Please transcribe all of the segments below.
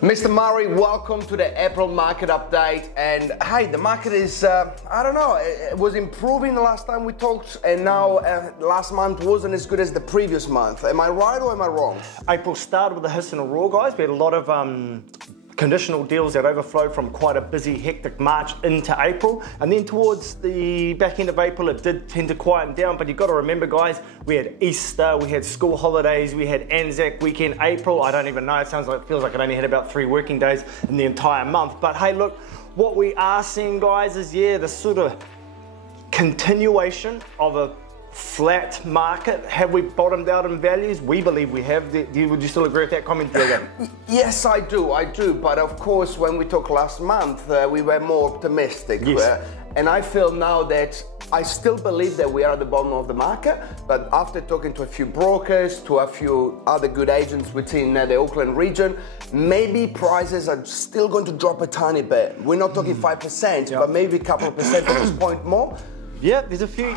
Mr. Murray, welcome to the April market update. And hey, the market is, I don't know, it was improving the last time we talked, and now last month wasn't as good as the previous month. Am I right or am I wrong? April started with a hiss and a roar, guys. We had a lot of conditional deals that overflowed from quite a busy, hectic March into April. And then towards the back end of April, it did tend to quieten down. But you've got to remember, guys, we had Easter, we had school holidays, we had Anzac weekend, April. I don't even know, it feels like it only had about 3 working days in the entire month. But hey, look, what we are seeing, guys, is, yeah, the sort of continuation of a flat market. Have we bottomed out in values? We believe we have. Would you still agree with that comment, Diego? Yes, I do. But of course, when we talked last month, we were more optimistic. Yes. And I feel now that I still believe that we are at the bottom of the market, but after talking to a few brokers, to a few other good agents within the Auckland region, maybe prices are still going to drop a tiny bit. We're not talking 5%, but maybe a couple of percentage point more. Yeah, there's a few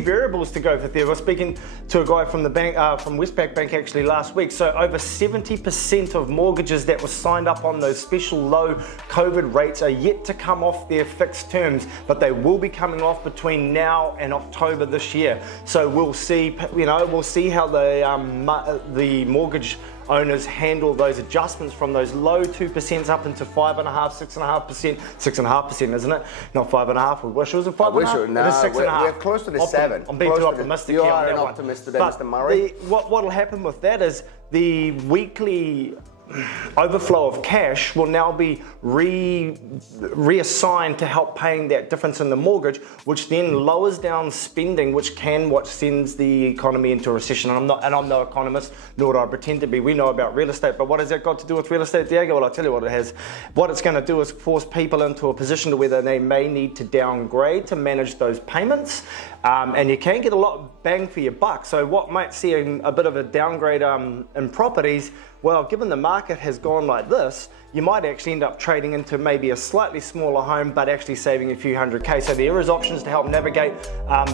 variables to go with there. I was speaking to a guy from the bank, from Westpac Bank actually last week. So over 70% of mortgages that were signed up on those special low COVID rates are yet to come off their fixed terms, but they will be coming off between now and October this year. So we'll see, we'll see how the mortgage owners handle those adjustments from those low 2% up into 5.5%, 6.5%, 6.5%, isn't it? Not 5.5. We wish it was a 5.5. No, it is 6.5. We're close to the 7. I'm being too optimistic. You are an optimist today, Mr. Murray. What'll happen with that is the weekly overflow of cash will now be reassigned to help paying that difference in the mortgage, which then lowers down spending, which sends the economy into a recession. And I'm no economist, nor do I pretend to be. We know about real estate, but what has that got to do with real estate, Diego? Well, I'll tell you what it has. What it's going to do is force people into a position to where they may need to downgrade to manage those payments, and you can get a lot bang for your buck. So what might see a bit of a downgrade in properties, well, given the market has gone like this, you might actually end up trading into maybe a slightly smaller home, but actually saving a few $100K. So there is options to help navigate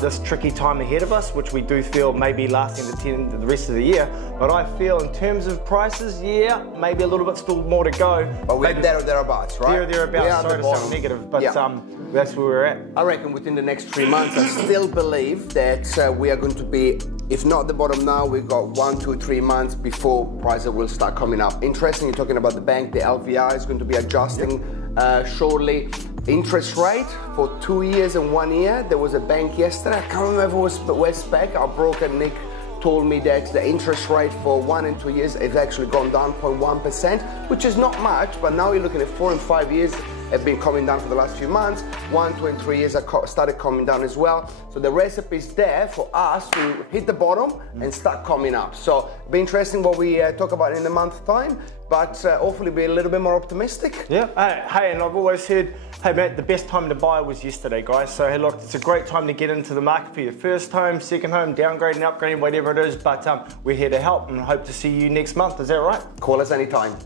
this tricky time ahead of us, which we do feel may be lasting the rest of the year. But I feel in terms of prices, yeah, maybe a little bit still more to go. But we're there or thereabouts, right? There or thereabouts. Sorry to sound negative, but that's where we're at. I reckon within the next 3 months, I still believe that we are going to be, if not the bottom now, we've got 1, 2, 3 months before prices will start coming up. Interesting, you're talking about the bank, the LVR is going to be adjusting shortly. Interest rate for 2 years and 1 year. There was a bank yesterday, I can't remember if it was Westpac. Our broker Nick told me that the interest rate for 1 and 2 years has actually gone down 0.1%, which is not much, but now you're looking at 4 and 5 years have been coming down for the last few months. 1, 2, and 3 years are started coming down as well. So the recipe is there for us to hit the bottom and start coming up. So it'll be interesting what we talk about in a month's time, but hopefully be a little bit more optimistic. Yeah, hey, and I've always heard, hey mate, the best time to buy was yesterday, guys. So hey, look, it's a great time to get into the market for your first home, second home, downgrading, upgrading, whatever it is. But we're here to help and hope to see you next month. Is that right? Call us anytime.